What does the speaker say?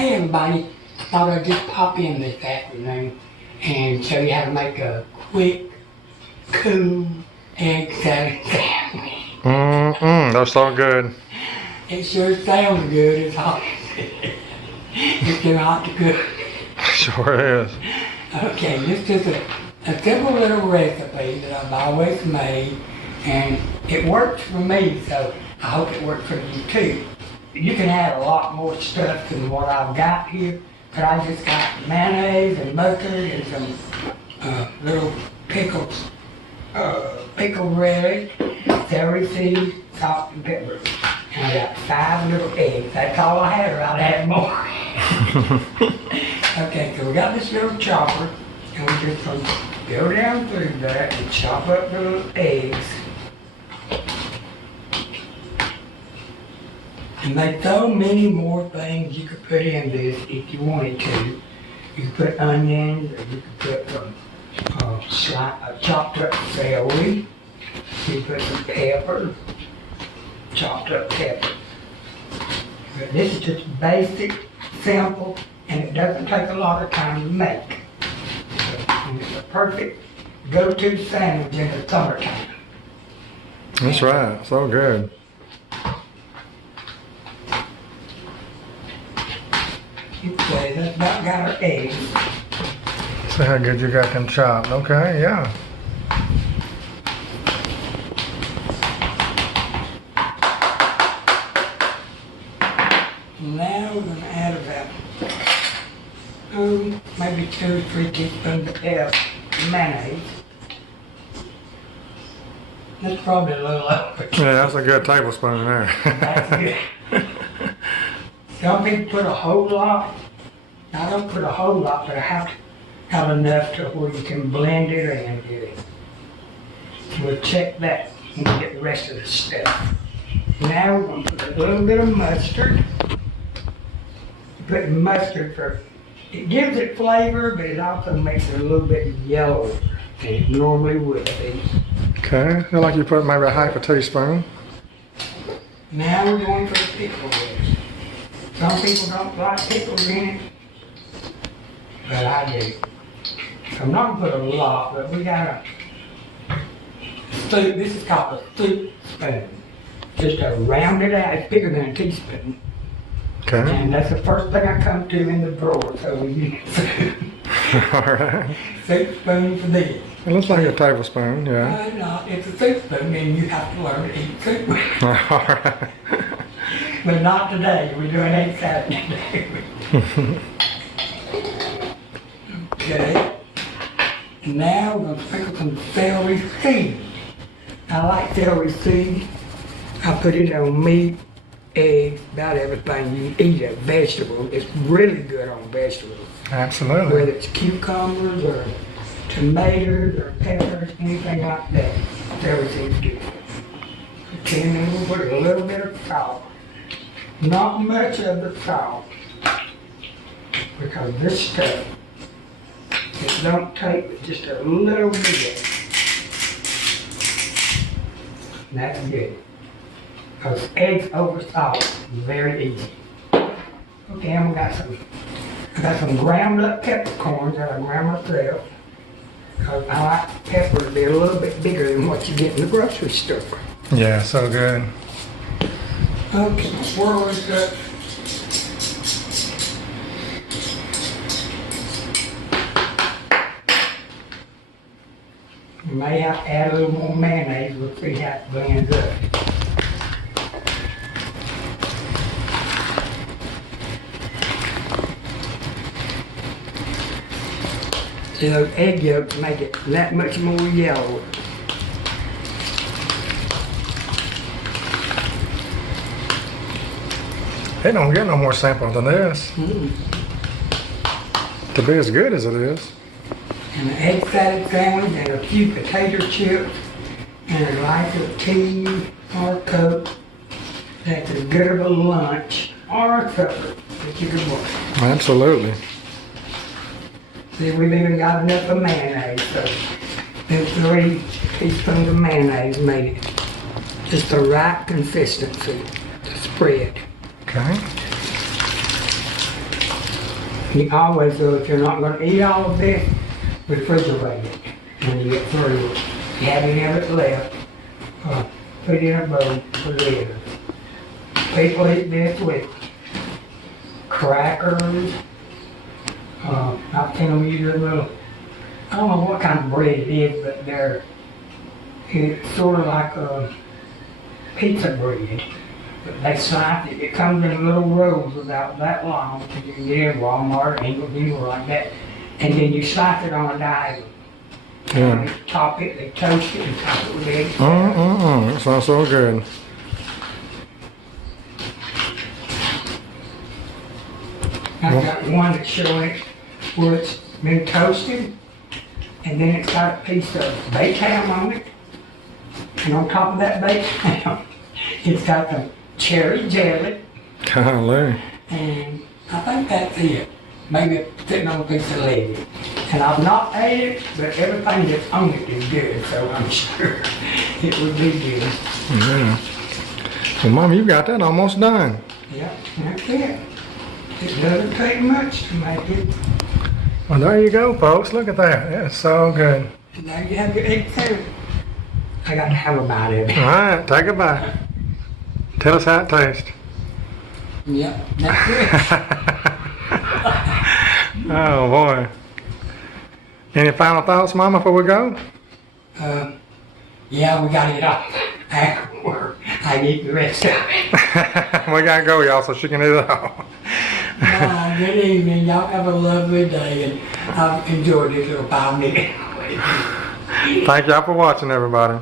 Hey everybody, I thought I'd just pop in this afternoon and show you how to make a quick, cool egg salad sandwich. That's so good. It sure sounds good, it's hot. It's too hot to cook. Sure is. Okay, this is a simple little recipe that I've always made, and it works for me, so I hope it works for you too. You can add a lot more stuff than what I've got here, but I just got mayonnaise and mustard and some little pickles, pickled relish, celery seeds, salt and pepper. And I got 5 little eggs. That's all I had, or I'd have more. Okay, so we got this little chopper, and we're just going to go down through that and chop up the little eggs. And there's so many more things you could put in this if you wanted to. You could put onions, or you could put some chopped up celery. You could put some pepper, chopped up pepper. But this is just basic, simple, and it doesn't take a lot of time to make. And it's a perfect go-to sandwich in the summertime. That's right. So good. Okay, that's about got our eggs. See how good you got them chopped. Okay, yeah. Now we're going to add about maybe 2 or 3 teaspoons of mayonnaise. That's probably a little over. Yeah, that's a good tablespoon there. That's good. Some people put a whole lot. I don't put a whole lot, but I have to have enough to where you can blend it in here. We'll check that when we get the rest of the stuff. Now we're going to put a little bit of mustard. Put mustard it gives it flavor, but it also makes it a little bit yellower than it normally would be. Okay, I feel like you put maybe a half a teaspoon. Now we're going for the pickle relish. Some people don't like pickles in it, but I do. So I'm not going to put a lot, but we got a soup. This is called a soup spoon. Just a rounded out, it's bigger than a teaspoon. Okay. And that's the first thing I come to in the drawer, so we use soup. Alright. Soup spoon for this. It looks like a tablespoon, yeah. No, it's a soup spoon, and you have to learn to eat soup. Alright. But not today. We're doing egg salad today. Okay. Now we're going to sprinkle some celery seeds. I like celery seeds. I put it on meat, eggs, about everything you eat a vegetable. It's really good on vegetables. Absolutely. Whether it's cucumbers or tomatoes or peppers, anything like that. Celery seeds good. Okay, and then we'll put a little bit of salt. Not much of the salt, because this stuff, it don't take but just a little bit. And that's good. Because eggs over salt is very easy. Okay, and I got some ground up peppercorns that I ground myself. Because I like pepper to be a little bit bigger than what you get in the grocery store. Yeah, so good. Okay, where was that? You may have to add a little more mayonnaise. We'll see how it blends up. See, those egg yolks make it that much more yellow. It don't get no more simple than this. To be as good as it is. And an egg salad sandwich and a few potato chips and a glass of tea or a Coke. That's as good of a lunch or a supper that you can want. Absolutely. See, we've even got enough of mayonnaise, so them 3 teaspoons of mayonnaise made it just the right consistency to spread. Okay. You can always do, if you're not gonna eat all of this, refrigerate it when you get through. If you have any of it left, put it in a bowl, put it in. People eat this with crackers. I tell them use a little, I don't know what kind of bread it is, but it's sort of like a pizza bread. But they slice it, it comes in little rolls about that long, so you can get it in Walmart, anywhere like that. And then you slice it on a diamond. Yeah. They top it, they toast it, and top it with eggs. That sounds so good. I've got one that's showing it where it's been toasted, and then it's got a piece of baked ham on it. And on top of that baked ham, it's got the cherry jelly, Golly. and I think that's it. Maybe sitting on a piece of leg. And I've not ate it, but everything that's on it is good, so I'm sure it would be good. Yeah. Well, Mom, you got that almost done. Yeah, that's it. It doesn't take much to make it. Well, there you go, folks. Look at that. It's so good. And now you have your egg too. I got to have a bite of it. All right, take a bite. Tell us how it tastes. Yep, that's it. Oh, boy. Any final thoughts, Mama, before we go? Yeah, we gotta get off after work. I eat the rest of it. We got to go, y'all, so she can eat it all. Good evening. Y'all have a lovely day, and I've enjoyed this little 5 minutes. Thank y'all for watching, everybody.